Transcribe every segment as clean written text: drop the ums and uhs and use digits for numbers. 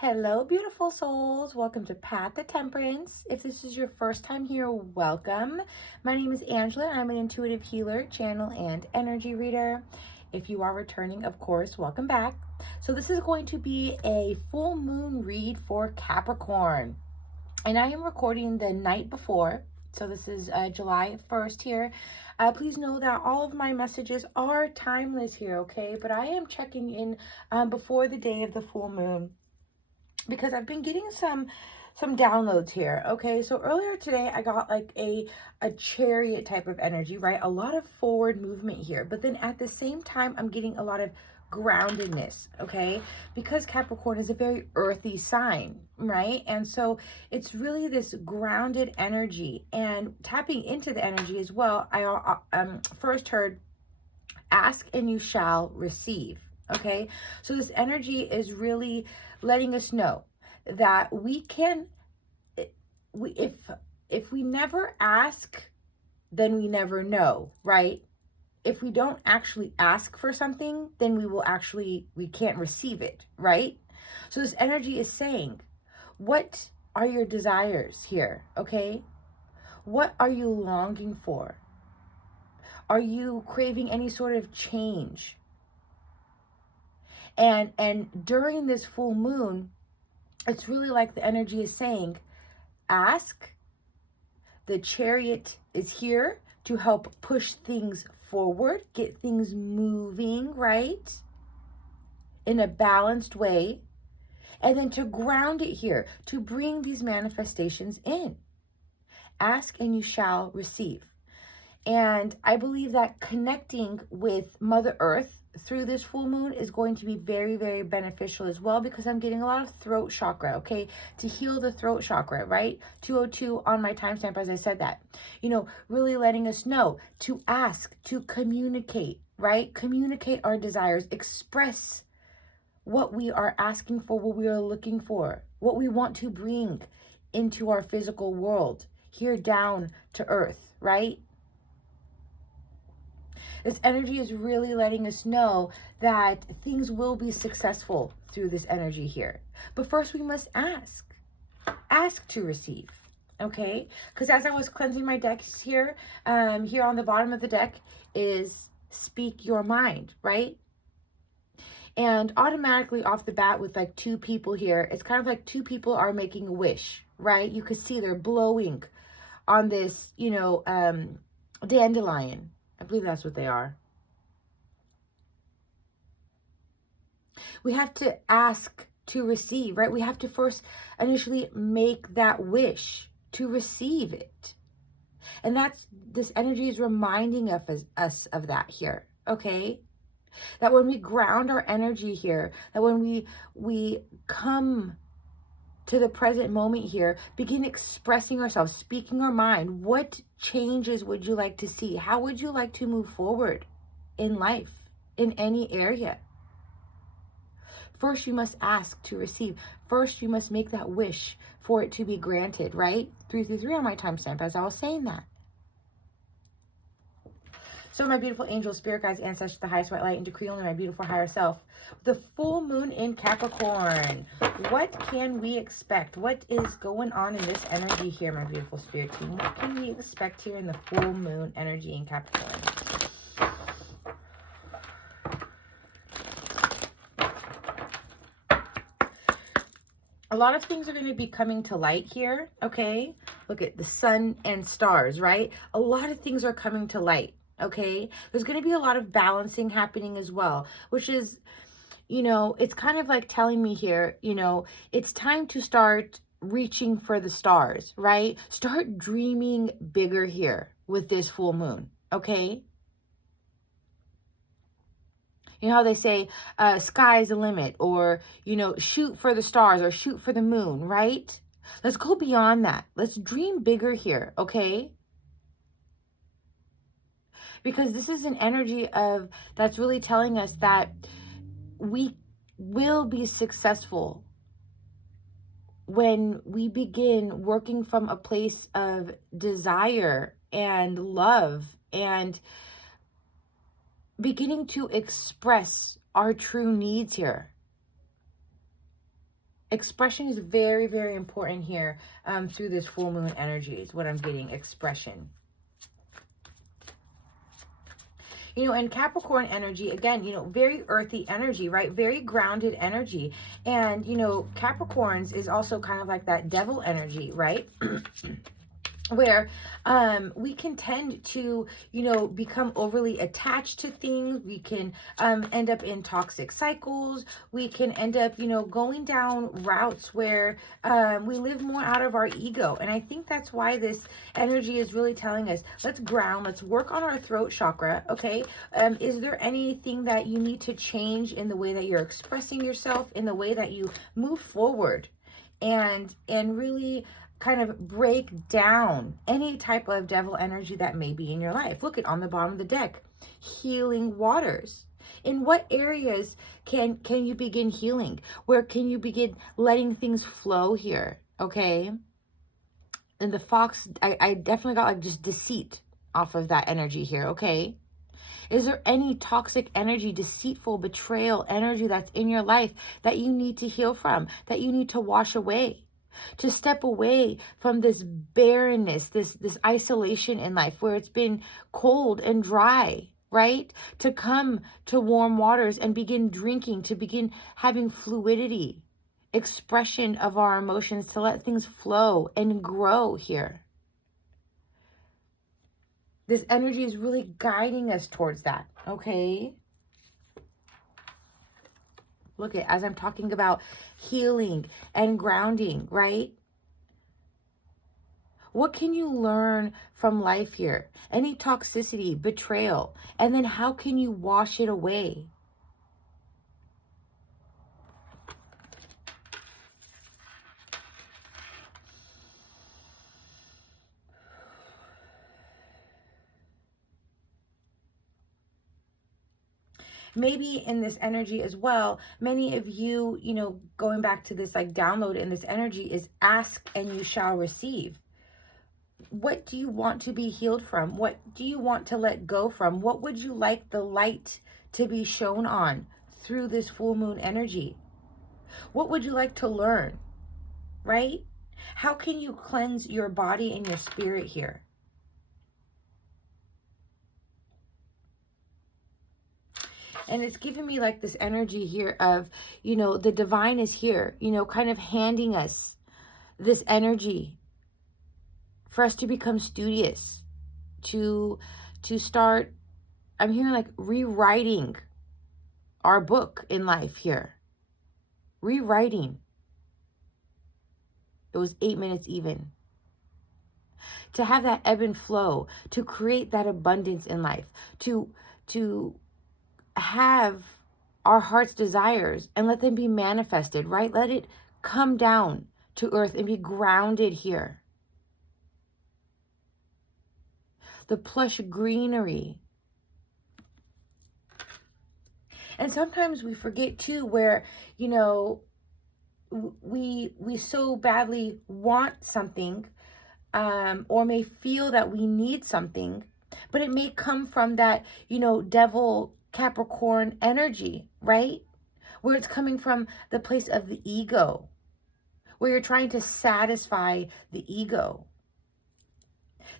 Hello, beautiful souls. Welcome to Path to Temperance. If this is your first time here, welcome. My name is Angela. I'm an intuitive healer, channel, and energy reader. If you are returning, of course, welcome back. So this is going to be a full moon read for Capricorn. And I am recording the night before. So this is July 1st here. Please know that all of my messages are timeless here, okay? But I am checking in before the day of the full moon, because I've been getting some downloads here. Okay, so earlier today I got like a chariot type of energy, right? A lot of forward movement here, but then at the same time I'm getting a lot of groundedness, okay? Because Capricorn is a very earthy sign, right? And so it's really this grounded energy, and tapping into the energy as well. I first heard ask and you shall receive. Okay, so this energy is really letting us know that we can, if we never ask, then we never know, right? If we don't actually ask for something, then we can't receive it, right? So this energy is saying, what are your desires here? Okay, what are you longing for? Are you craving any sort of change? And during this full moon, it's really like the energy is saying, ask. The chariot is here to help push things forward, get things moving, right? In a balanced way. And then to ground it here, to bring these manifestations in. Ask and you shall receive. And I believe that connecting with Mother Earth through this full moon is going to be very, very beneficial as well, because I'm getting a lot of throat chakra, okay? To heal the throat chakra, right? 202 on my timestamp, as I said that. You know, really letting us know to ask, to communicate, right? Communicate our desires, express what we are asking for, what we are looking for, what we want to bring into our physical world, here down to earth, right? This energy is really letting us know that things will be successful through this energy here. But first we must ask. Ask to receive, okay? Because as I was cleansing my decks here, here on the bottom of the deck is speak your mind, right? And automatically off the bat with like two people here, it's kind of like two people are making a wish, right? You could see they're blowing on this, dandelion. I believe that's what they are. We have to ask to receive, right? We have to first initially make that wish to receive it. And this energy is reminding us of that here, okay? That when we ground our energy here, that when we come to the present moment here, begin expressing ourselves, speaking our mind. What changes would you like to see? How would you like to move forward in life, in any area? First, you must ask to receive. First, you must make that wish for it to be granted, right? 333 on my timestamp, as I was saying that. So my beautiful angels, spirit guides, ancestors, the highest white light, and decree only my beautiful higher self. The full moon in Capricorn. What can we expect? What is going on in this energy here, my beautiful spirit team? What can we expect here in the full moon energy in Capricorn? A lot of things are going to be coming to light here, okay? Look at the sun and stars, right? A lot of things are coming to light. Okay, there's going to be a lot of balancing happening as well, which is, it's kind of like telling me here, it's time to start reaching for the stars, right? Start dreaming bigger here with this full moon, okay? You know how they say, sky's the limit, or, shoot for the stars or shoot for the moon, right? Let's go beyond that. Let's dream bigger here, okay? Because this is an energy that's really telling us that we will be successful when we begin working from a place of desire and love and beginning to express our true needs here. Expression is very, very important here through this full moon energy is what I'm getting, expression. You know, and Capricorn energy, again, you know, very earthy energy, right? Very grounded energy. And, you know, Capricorns is also kind of like that devil energy, right? Where we can tend to, you know, become overly attached to things. We can end up in toxic cycles. We can end up, you know, going down routes where we live more out of our ego. And I think that's why this energy is really telling us, let's ground, let's work on our throat chakra, okay? Is there anything that you need to change in the way that you're expressing yourself, in the way that you move forward, and really kind of break down any type of devil energy that may be in your life? Look at on the bottom of the deck, healing waters. In what areas can you begin healing? Where can you begin letting things flow here? Okay. And the fox, I definitely got like just deceit off of that energy here. Okay. Is there any toxic energy, deceitful, betrayal energy that's in your life that you need to heal from, that you need to wash away? To step away from this barrenness, this isolation in life where it's been cold and dry, right? To come to warm waters and begin drinking, to begin having fluidity, expression of our emotions, to let things flow and grow here. This energy is really guiding us towards that, okay? Look at, as I'm talking about healing and grounding, right? What can you learn from life here? Any toxicity, betrayal, and then how can you wash it away? Maybe in this energy as well, many of you, you know, going back to this like download in this energy is ask and you shall receive. What do you want to be healed from? What do you want to let go from? What would you like the light to be shown on through this full moon energy? What would you like to learn, right? How can you cleanse your body and your spirit here? And it's giving me like this energy here of, you know, the divine is here, you know, kind of handing us this energy for us to become studious, to start, I'm hearing like rewriting our book in life here. Rewriting. It was 8 minutes even. To have that ebb and flow, to create that abundance in life, to have our heart's desires and let them be manifested, right? Let it come down to earth and be grounded here. The plush greenery. And sometimes we forget too where, you know, we so badly want something or may feel that we need something, but it may come from that, you know, devil Capricorn energy, right? Where it's coming from the place of the ego, where you're trying to satisfy the ego.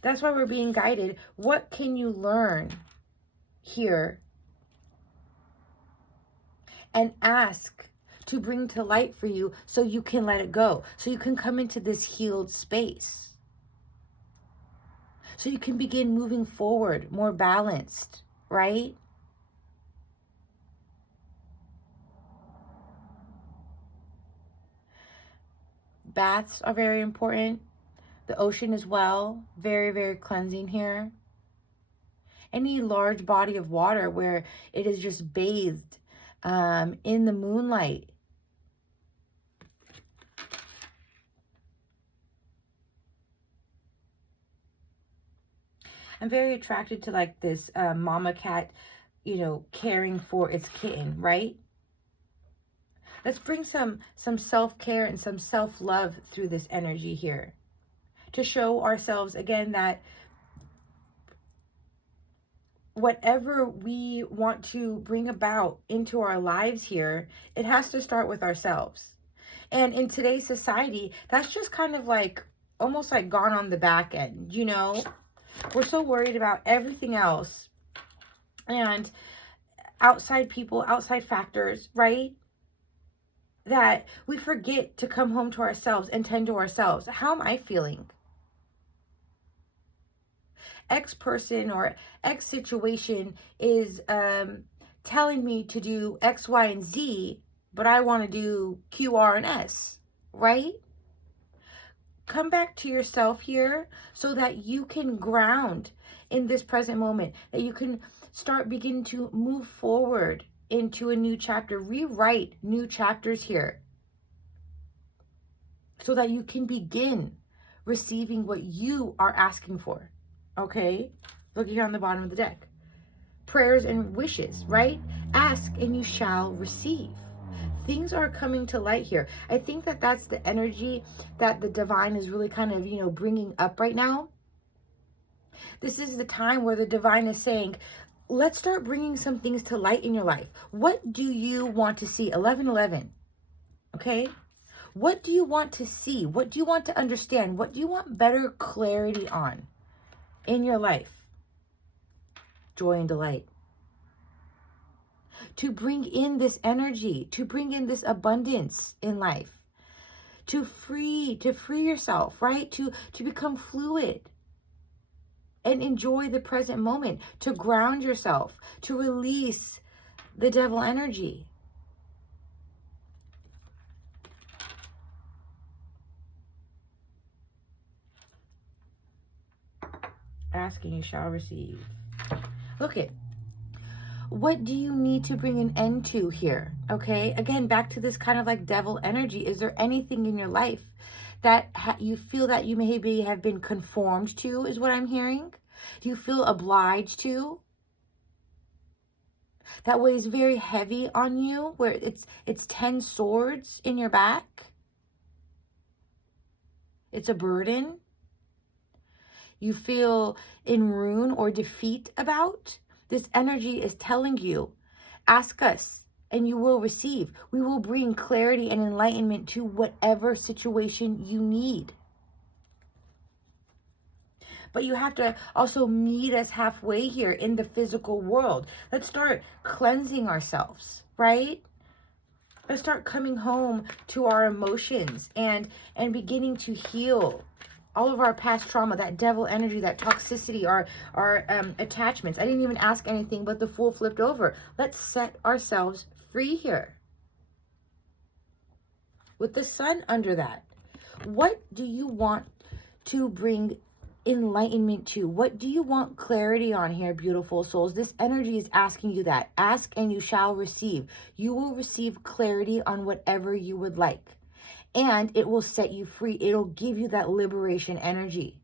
That's why we're being guided. What can you learn here? And ask to bring to light for you so you can let it go. So you can come into this healed space. So you can begin moving forward, more balanced, right? Baths are very important. The ocean as well, very, very cleansing here. Any large body of water where it is just bathed in the moonlight. I'm very attracted to like this mama cat, you know, caring for its kitten, right? Let's bring some self-care and some self-love through this energy here to show ourselves again that whatever we want to bring about into our lives here, it has to start with ourselves. And in today's society, that's just kind of like almost like gone on the back end, you know? We're so worried about everything else and outside people, outside factors, right? That we forget to come home to ourselves and tend to ourselves. How am I feeling? X person or X situation is telling me to do X, Y, and Z, but I want to do Q, R, and S, right? Come back to yourself here so that you can ground in this present moment, that you can begin to move forward into a new chapter, rewrite new chapters here so that you can begin receiving what you are asking for. Okay? Look here on the bottom of the deck. Prayers and wishes, right? Ask and you shall receive. Things are coming to light here. I think that that's the energy that the divine is really kind of, bringing up right now. This is the time where the divine is saying, let's start bringing some things to light in your life. What do you want to see? 1111. Okay? What do you want to see? What do you want to understand? What do you want better clarity on in your life? Joy and delight. To bring in this energy, to bring in this abundance in life, to free yourself, right? To become fluid and enjoy the present moment, to ground yourself, to release the devil energy. Ask and you shall receive. Look it. What do you need to bring an end to here? Okay, again, back to this kind of like devil energy. Is there anything in your life that you feel that you maybe have been conformed to, is what I'm hearing? Do you feel obliged to? That weighs very heavy on you, where it's 10 swords in your back? It's a burden. You feel in ruin or defeat about? This energy is telling you, ask us and you will receive. We will bring clarity and enlightenment to whatever situation you need. But you have to also meet us halfway here in the physical world. Let's start cleansing ourselves, right? Let's start coming home to our emotions and beginning to heal all of our past trauma, that devil energy, that toxicity, our attachments. I didn't even ask anything, but the Fool flipped over. Let's set ourselves free here. With the sun under that. What do you want to bring enlightenment to? What do you want clarity on here, beautiful souls? This energy is asking you that. Ask and you shall receive. You will receive clarity on whatever you would like. And it will set you free. It'll give you that liberation energy.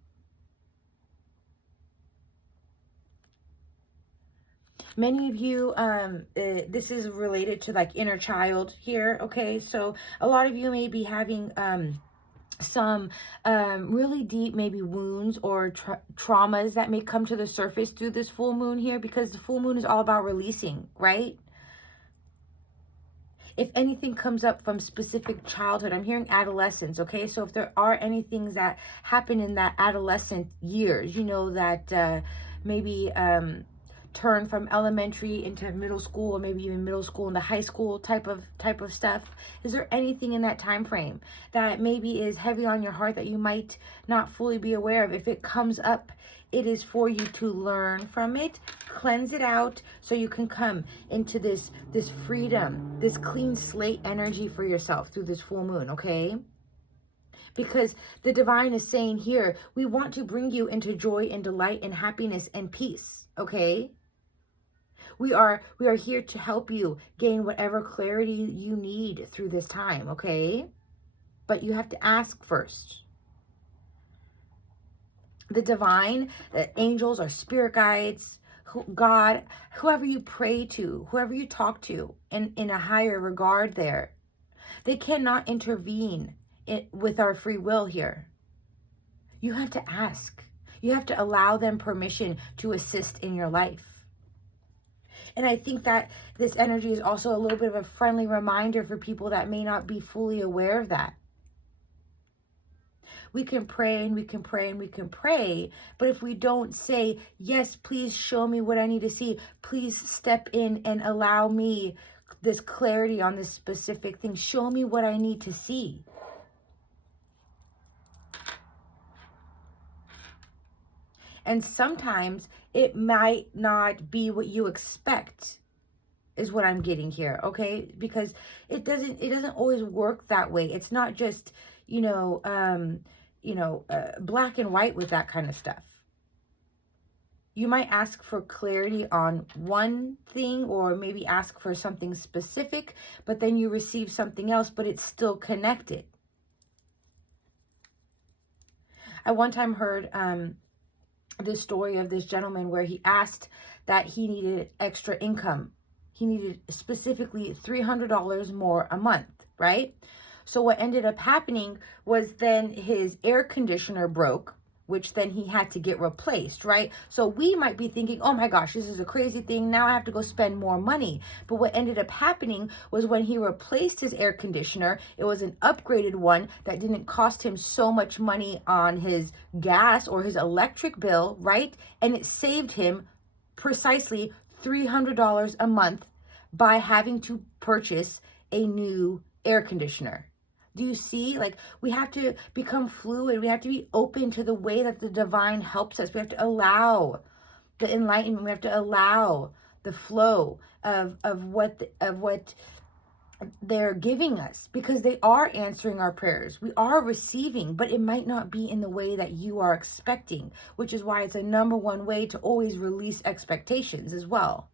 Many of you, this is related to like inner child here, okay? So a lot of you may be having some really deep maybe wounds or traumas that may come to the surface through this full moon here, because the full moon is all about releasing, right? If anything comes up from specific childhood, I'm hearing adolescence, okay? So if there are any things that happen in that adolescent years, that maybe turn from elementary into middle school, or maybe even middle school into high school type of stuff. Is there anything in that time frame that maybe is heavy on your heart that you might not fully be aware of? If it comes up, it is for you to learn from it, cleanse it out, so you can come into this freedom, this clean slate energy for yourself through this full moon, okay? Because the divine is saying here, we want to bring you into joy and delight and happiness and peace, okay? We are here to help you gain whatever clarity you need through this time, okay? But you have to ask first. The divine, the angels or spirit guides, God, whoever you pray to, whoever you talk to in a higher regard there, they cannot intervene with our free will here. You have to ask. You have to allow them permission to assist in your life. And I think that this energy is also a little bit of a friendly reminder for people that may not be fully aware of that. We can pray and we can pray and we can pray, but if we don't say, yes, please show me what I need to see, please step in and allow me this clarity on this specific thing, show me what I need to see. And sometimes it might not be what you expect, is what I'm getting here, okay? Because it doesn't always work that way. It's not just, black and white with that kind of stuff. You might ask for clarity on one thing, or maybe ask for something specific, but then you receive something else, but it's still connected. I one time heard this story of this gentleman where he asked that he needed extra income. He needed specifically $300 more a month, right? So what ended up happening was then his air conditioner broke, which then he had to get replaced, right? So we might be thinking, oh my gosh, this is a crazy thing. Now I have to go spend more money. But what ended up happening was when he replaced his air conditioner, it was an upgraded one that didn't cost him so much money on his gas or his electric bill, right? And it saved him precisely $300 a month by having to purchase a new air conditioner. Do you see? Like, we have to become fluid. We have to be open to the way that the divine helps us. We have to allow the enlightenment. We have to allow the flow of what they're giving us, because they are answering our prayers. We are receiving, but it might not be in the way that you are expecting, which is why it's a number one way to always release expectations as well.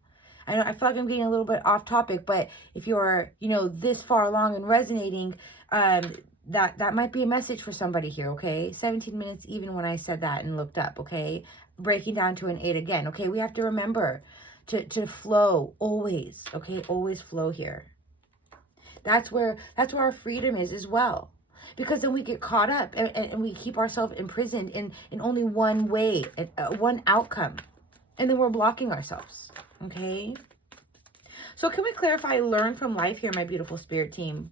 I feel like I'm getting a little bit off topic, but if you're, this far along and resonating, that might be a message for somebody here, okay? 17 minutes even when I said that and looked up, okay? Breaking down to an 8 again, okay? We have to remember to flow always, okay? Always flow here. That's where our freedom is as well. Because then we get caught up and we keep ourselves imprisoned in only one way, one outcome. And then we're blocking ourselves, okay? So can we clarify, learn from life here, my beautiful spirit team?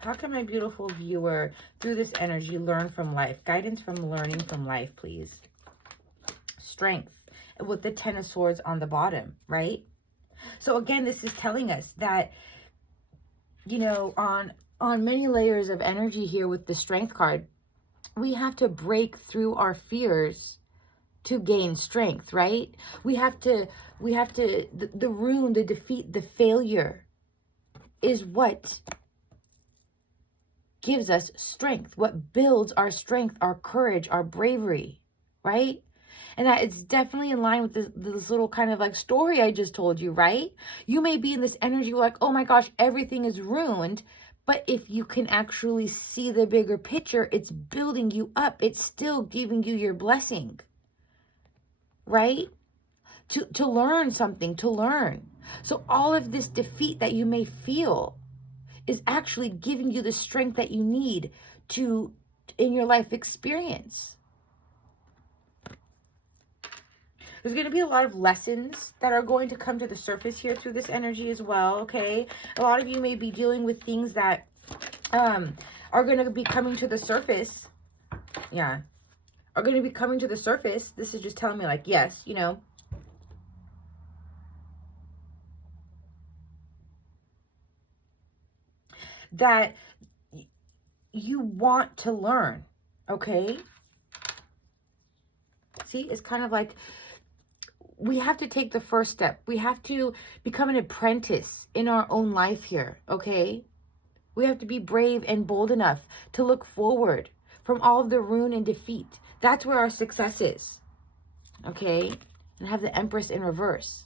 How can my beautiful viewer, through this energy, learn from life? Guidance from learning from life, please. Strength, with the 10 of Swords on the bottom, right? So again, this is telling us that, on many layers of energy here with the Strength card, we have to break through our fears to gain strength, right? We have to, the rune, the defeat, the failure is what gives us strength, what builds our strength, our courage, our bravery, right? And that it's definitely in line with this little kind of like story I just told you, right? You may be in this energy like, oh my gosh, everything is ruined. But if you can actually see the bigger picture, it's building you up. It's still giving you your blessing, right? To learn something, to learn. So all of this defeat that you may feel is actually giving you the strength that you need to, in your life experience. There's going to be a lot of lessons that are going to come to the surface here through this energy as well, okay? A lot of you may be dealing with things that are going to be coming to the surface. Yeah. Are going to be coming to the surface. This is just telling me like, yes, that you want to learn, okay? See, it's kind of like we have to take the first step. We have to become an apprentice in our own life here, okay? We have to be brave and bold enough to look forward from all of the ruin and defeat. That's where our success is, okay? And have the Empress in reverse.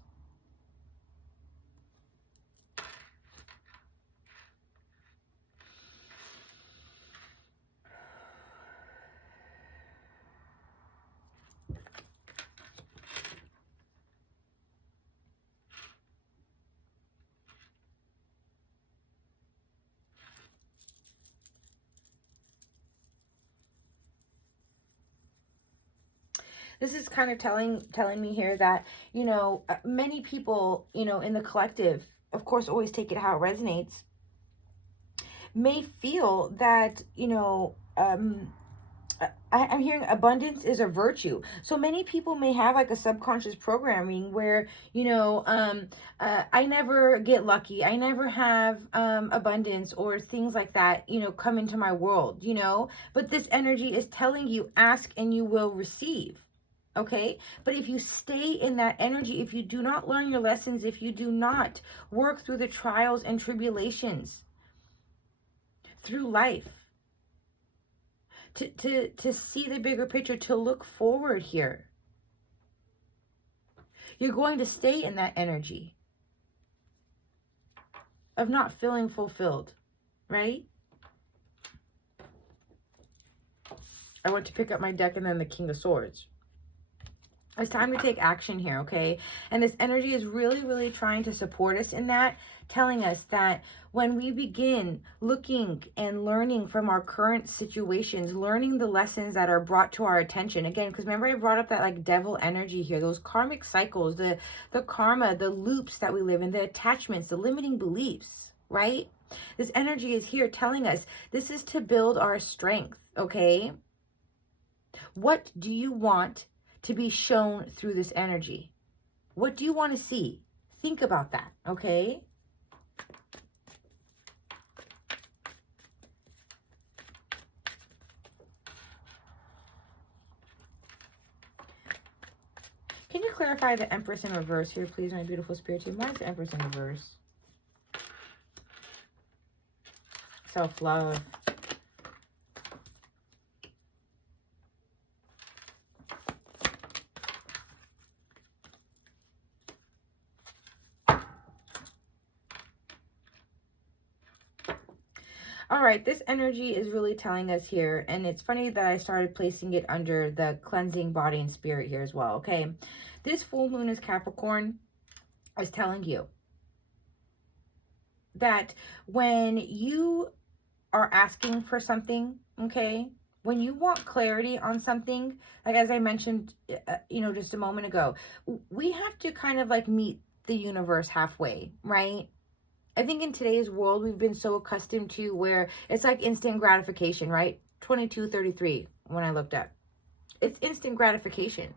This is kind of telling me here that, you know, many people, you know, in the collective, of course, always take it how it resonates, may feel that, you know, I'm hearing abundance is a virtue. So many people may have like a subconscious programming where, you know, I never get lucky. I never have abundance or things like that, you know, come into my world, you know. But this energy is telling you, ask and you will receive. Okay. But if you stay in that energy, if you do not learn your lessons, if you do not work through the trials and tribulations through life, to see the bigger picture, to look forward here, you're going to stay in that energy of not feeling fulfilled, right? I went to pick up my deck and then the King of Swords. It's time to take action here, okay? And this energy is really, really trying to support us in that, telling us that when we begin looking and learning from our current situations, learning the lessons that are brought to our attention, again, because remember I brought up that like devil energy here, those karmic cycles, the karma, the loops that we live in, the attachments, the limiting beliefs, right? This energy is here telling us this is to build our strength, okay? What do you want to be shown through this energy? What do you want to see? Think about that, okay? Can you clarify the Empress in reverse here, please, my beautiful spirit team? Why is the Empress in reverse? Self-love. All right, this energy is really telling us here, and it's funny that I started placing it under the cleansing body and spirit here as well, okay? This full moon is Capricorn is telling you that when you are asking for something, okay, when you want clarity on something, like as I mentioned, you know, just a moment ago, we have to kind of like meet the universe halfway, right? I think in today's world, we've been so accustomed to where it's like instant gratification, right? 22:33 when I looked up. It's instant gratification.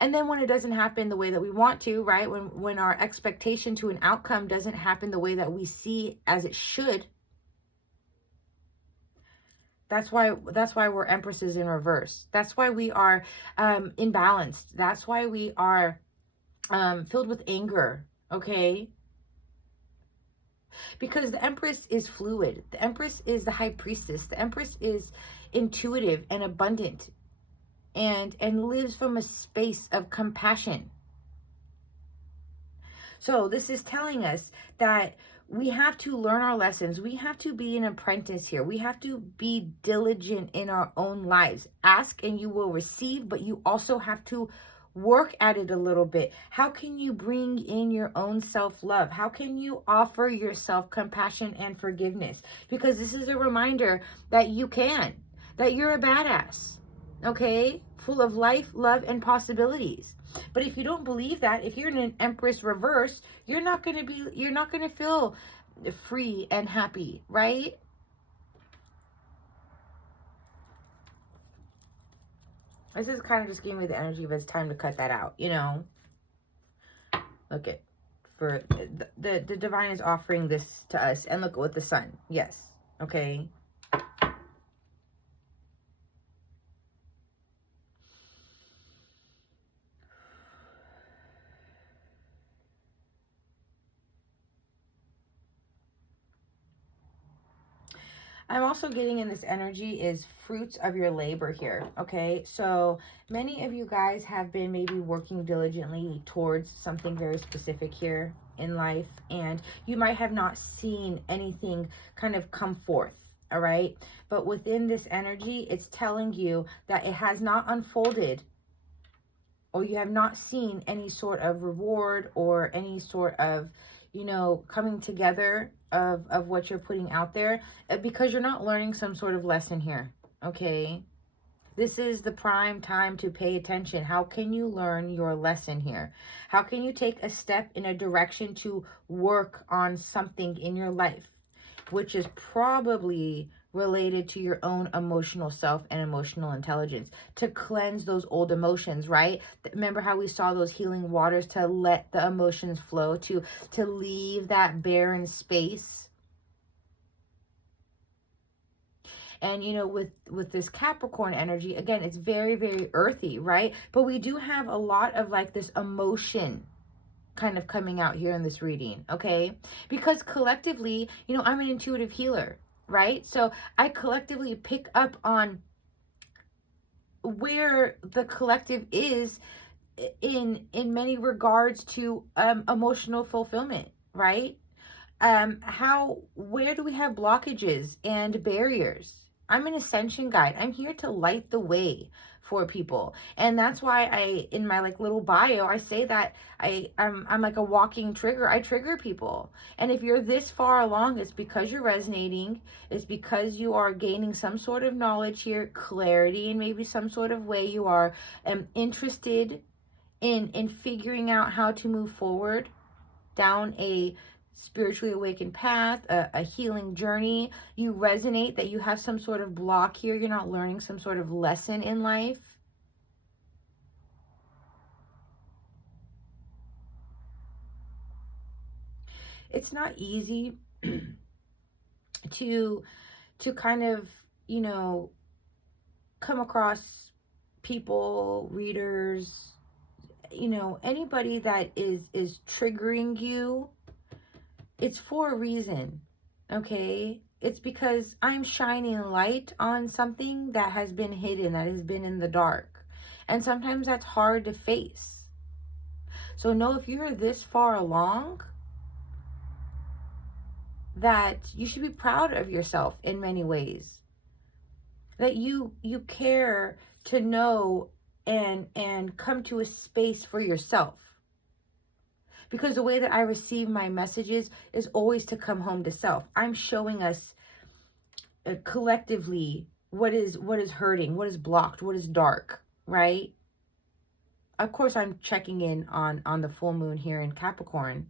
And then when it doesn't happen the way that we want to, right? When our expectation to an outcome doesn't happen the way that we see as it should, that's why we're empresses in reverse. That's why we are imbalanced. That's why we are filled with anger, okay? Because the Empress is fluid. The Empress is the High Priestess. The Empress is intuitive and abundant and lives from a space of compassion. So this is telling us that we have to learn our lessons. We have to be an apprentice here. We have to be diligent in our own lives. Ask and you will receive, but you also have to work at it a little bit. How can you bring in your own self-love? How can you offer yourself compassion and forgiveness? Because this is a reminder that you can, that you're a badass, okay? Full of life, love, and possibilities. But if you don't believe that, if you're in an Empress reverse, you're not going to feel free and happy, right? This is kind of just giving me the energy of it's time to cut that out, you know. Look at, for the divine is offering this to us. And look with the sun. Yes. Okay. I'm also getting in this energy is fruits of your labor here, okay? So many of you guys have been maybe working diligently towards something very specific here in life, and you might have not seen anything kind of come forth, all right? But within this energy, it's telling you that it has not unfolded, or you have not seen any sort of reward or any sort of, you know, coming together of what you're putting out there, because you're not learning some sort of lesson here, okay? This is the prime time to pay attention. How can you learn your lesson here? How can you take a step in a direction to work on something in your life, which is probably related to your own emotional self and emotional intelligence, to cleanse those old emotions, right? Remember how we saw those healing waters, to let the emotions flow, to leave that barren space. And, you know, with this Capricorn energy, again, it's very, very earthy, right? But we do have a lot of like this emotion kind of coming out here in this reading, okay? Because collectively, you know, I'm an intuitive healer, right? So I collectively pick up on where the collective is in many regards to emotional fulfillment, right? Where do we have blockages and barriers? I'm an ascension guide. I'm here to light the way for people. And that's why in my like little bio, I say that I'm like a walking trigger. I trigger people. And if you're this far along, it's because you're resonating. It's because you are gaining some sort of knowledge here, clarity, and maybe some sort of way you are interested in figuring out how to move forward down a spiritually awakened path, a healing journey. You resonate that you have some sort of block here. You're not learning some sort of lesson in life. It's not easy to kind of, you know, come across people, readers, you know, anybody that is triggering you. It's for a reason, okay? It's because I'm shining light on something that has been hidden, that has been in the dark. And sometimes that's hard to face. So know if you're this far along, that you should be proud of yourself in many ways. That you care to know and come to a space for yourself. Because the way that I receive my messages is always to come home to self. I'm showing us collectively what is hurting, what is blocked, what is dark, right? Of course, I'm checking in on the full moon here in Capricorn.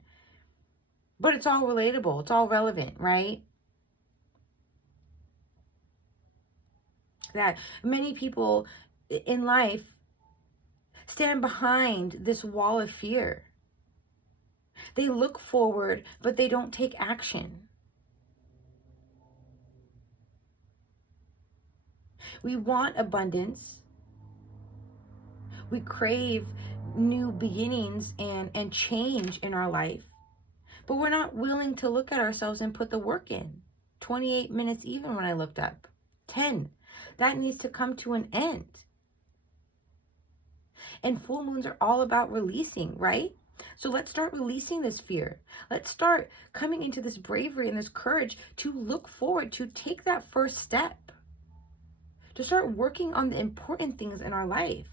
But it's all relatable. It's all relevant, right? That many people in life stand behind this wall of fear. They look forward, but they don't take action. We want abundance. We crave new beginnings and change in our life. But we're not willing to look at ourselves and put the work in. 28 minutes even when I looked up. 10. That needs to come to an end. And full moons are all about releasing, right? So let's start releasing this fear. Let's start coming into this bravery and this courage to look forward, to take that first step, to start working on the important things in our life.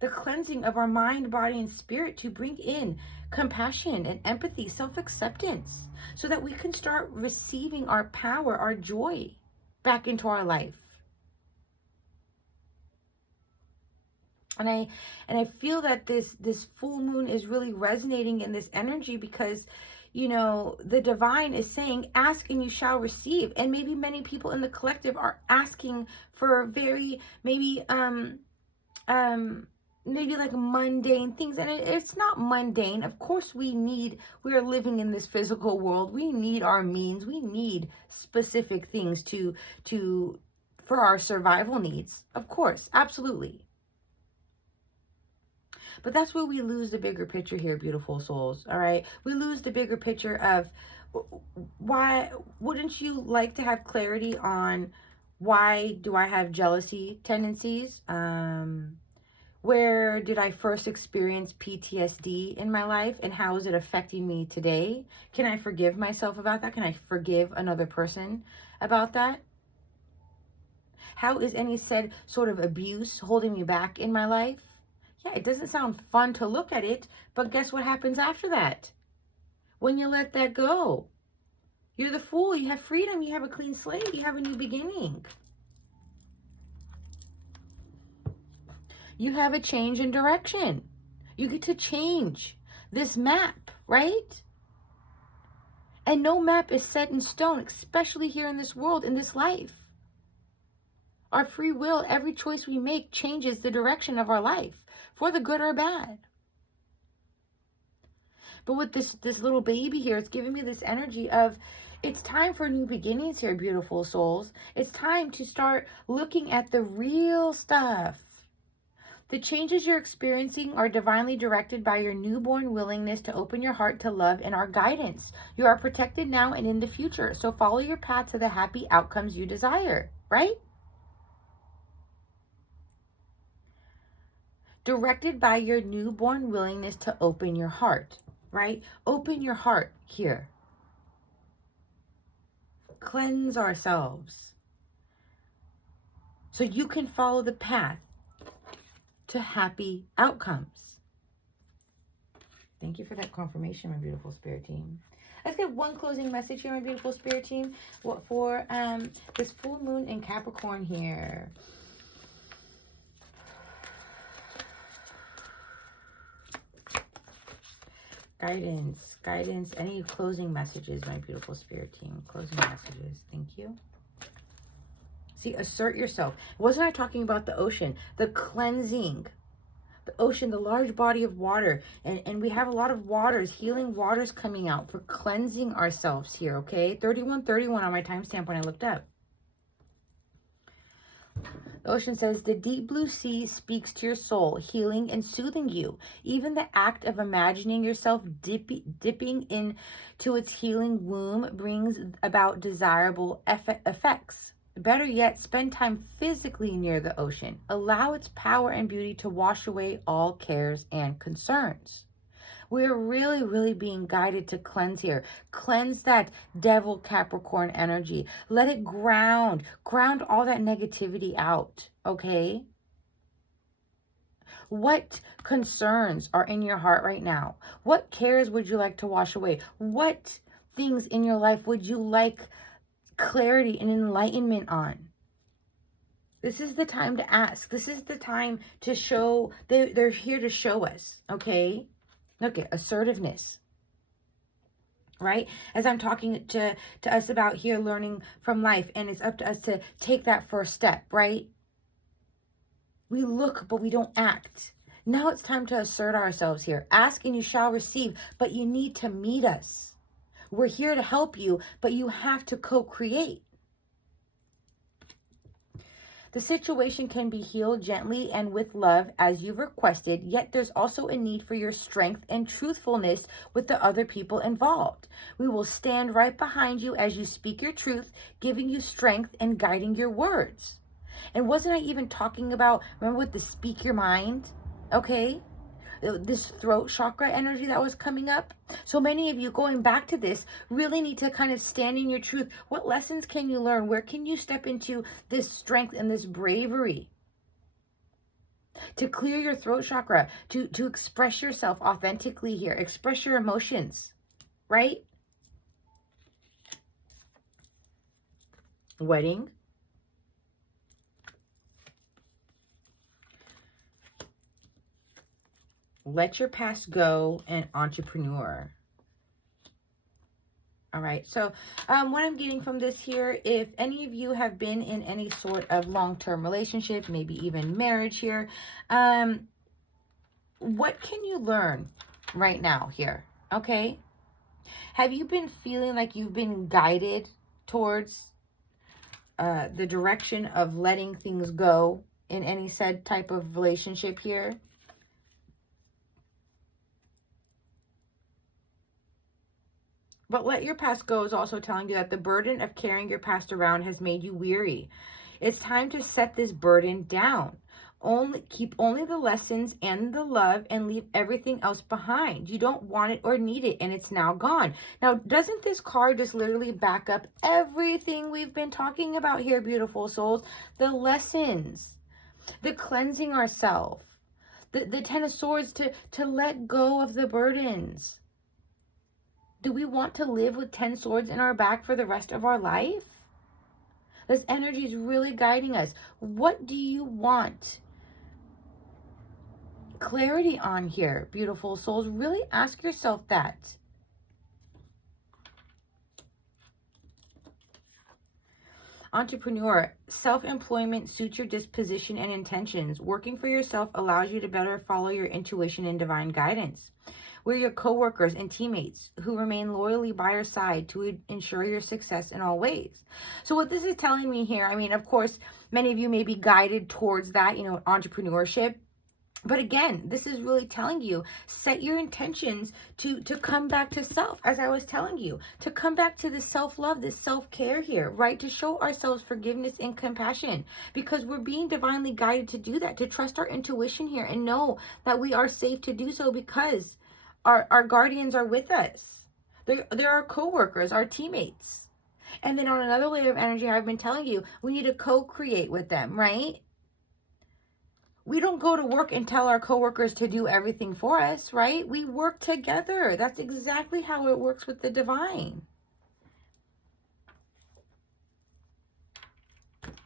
The cleansing of our mind, body, and spirit to bring in compassion and empathy, self-acceptance, so that we can start receiving our power, our joy back into our life. And I feel that this full moon is really resonating in this energy because, you know, the divine is saying, ask and you shall receive. And maybe many people in the collective are asking for very, maybe like mundane things. And it's not mundane. Of course we are living in this physical world. We need our means. We need specific things for our survival needs. Of course, absolutely. But that's where we lose the bigger picture here, beautiful souls, all right? We lose the bigger picture of why wouldn't you like to have clarity on why do I have jealousy tendencies? Where did I first experience PTSD in my life and how is it affecting me today? Can I forgive myself about that? Can I forgive another person about that? How is any said sort of abuse holding me back in my life? Yeah, it doesn't sound fun to look at it, but guess what happens after that? When you let that go, you're the fool. You have freedom. You have a clean slate. You have a new beginning. You have a change in direction. You get to change this map, right? And no map is set in stone, especially here in this world, in this life. Our free will, every choice we make changes the direction of our life, for the good or bad. But with this little baby here, it's giving me this energy of, it's time for new beginnings here, beautiful souls. It's time to start looking at the real stuff. The changes you're experiencing are divinely directed by your newborn willingness to open your heart to love and our guidance. You are protected now and in the future, so follow your path to the happy outcomes you desire, right? Directed by your newborn willingness to open your heart, right? Open your heart here. Cleanse ourselves so you can follow the path to happy outcomes. Thank you for that confirmation, my beautiful spirit team. Let's get one closing message here, my beautiful spirit team, for this full moon in Capricorn here. Guidance, any closing messages, my beautiful spirit team? Closing messages, thank you. See, assert yourself. Wasn't I talking about the ocean? The cleansing. The ocean, the large body of water. And we have a lot of waters, healing waters coming out for cleansing ourselves here, okay? 3131 on my timestamp when I looked up. The ocean says, the deep blue sea speaks to your soul, healing and soothing you. Even the act of imagining yourself dipping into its healing womb brings about desirable effects. Better yet, spend time physically near the ocean. Allow its power and beauty to wash away all cares and concerns. We're really being guided to cleanse here. Cleanse that devil Capricorn energy. Let it ground all that negativity out, okay? What concerns are in your heart right now? What cares would you like to wash away? What things in your life would you like clarity and enlightenment on? This is the time to ask. This is the time to show. They're here to show us, okay? Okay, assertiveness, right? As I'm talking to us about here, learning from life, and it's up to us to take that first step, right? We look, but we don't act. Now it's time to assert ourselves here. Ask and you shall receive, but you need to meet us. We're here to help you, but you have to co-create. The situation can be healed gently and with love as you've requested, yet there's also a need for your strength and truthfulness with the other people involved. We will stand right behind you as you speak your truth, giving you strength and guiding your words. And wasn't I even talking about, remember with the speak your mind, okay? This throat chakra energy that was coming up. So many of you, going back to this, really need to kind of stand in your truth. What lessons can you learn? Where can you step into this strength and this bravery to clear your throat chakra, to express yourself authentically here, express your emotions, right? Wedding. Let your past go, and entrepreneur. All right, so what I'm getting from this here, if any of you have been in any sort of long-term relationship, maybe even marriage here, what can you learn right now here, okay? Have you been feeling like you've been guided towards the direction of letting things go in any said type of relationship here? But let your past go is also telling you that the burden of carrying your past around has made you weary. It's time to set this burden down. Keep only the lessons and the love and leave everything else behind. You don't want it or need it, and it's now gone. Now, doesn't this card just literally back up everything we've been talking about here, beautiful souls? The lessons, the cleansing ourselves, the Ten of Swords to let go of the burdens. Do we want to live with 10 swords in our back for the rest of our life? This energy is really guiding us. What do you want clarity on here, beautiful souls. Really ask yourself that. Entrepreneur, self-employment suits your disposition and intentions. Working for yourself allows you to better follow your intuition and divine guidance. We're your co-workers and teammates who remain loyally by your side to ensure your success in all ways. So what this is telling me here, I mean, of course, many of you may be guided towards that, entrepreneurship. But again, this is really telling you, set your intentions to come back to self, as I was telling you, to come back to this self-love, this self-care here, right? To show ourselves forgiveness and compassion, because we're being divinely guided to do that, to trust our intuition here and know that we are safe to do so because our guardians are with us. They're our co-workers, our teammates. And then on another layer of energy, I've been telling you, we need to co-create with them, right? We don't go to work and tell our coworkers to do everything for us, right? We work together. That's exactly how it works with the divine.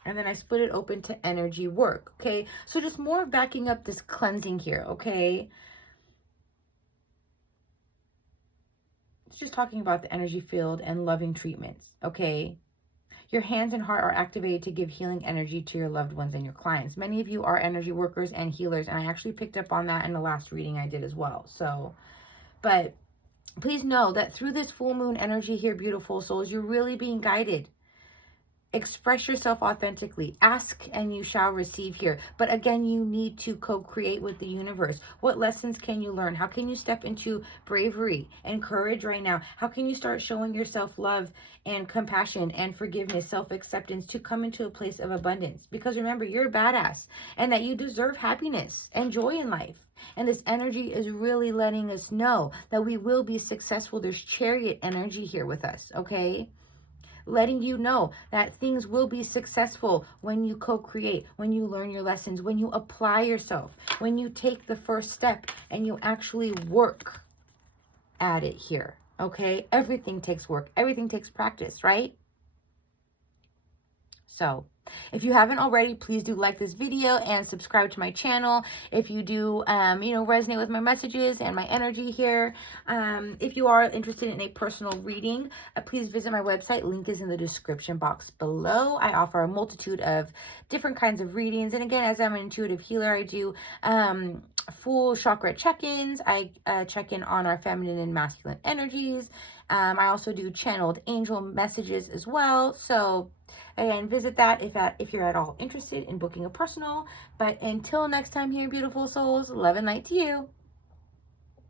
And then I split it open to energy work, okay? So just more backing up this cleansing here, okay? It's just talking about the energy field and loving treatments, okay? Your hands and heart are activated to give healing energy to your loved ones and your clients. Many of you are energy workers and healers, and I actually picked up on that in the last reading I did as well. So, but please know that through this full moon energy here, beautiful souls, you're really being guided. Express yourself authentically. Ask and you shall receive here. But again, you need to co-create with the universe. What lessons can you learn? How can you step into bravery and courage right now? How can you start showing yourself love and compassion and forgiveness, self-acceptance to come into a place of abundance? Because remember, you're a badass and that you deserve happiness and joy in life. And this energy is really letting us know that we will be successful. There's chariot energy here with us, okay? Letting you know that things will be successful when you co-create, when you learn your lessons, when you apply yourself, when you take the first step and you actually work at it here, okay? Everything takes work. Everything takes practice, right? So if you haven't already, please do like this video and subscribe to my channel. If you do, resonate with my messages and my energy here. If you are interested in a personal reading, please visit my website. Link is in the description box below. I offer a multitude of different kinds of readings. And again, as I'm an intuitive healer, I do full chakra check-ins. I check in on our feminine and masculine energies. I also do channeled angel messages as well. So again, visit that if you're at all interested in booking a personal. But until next time here, beautiful souls, love and light to you.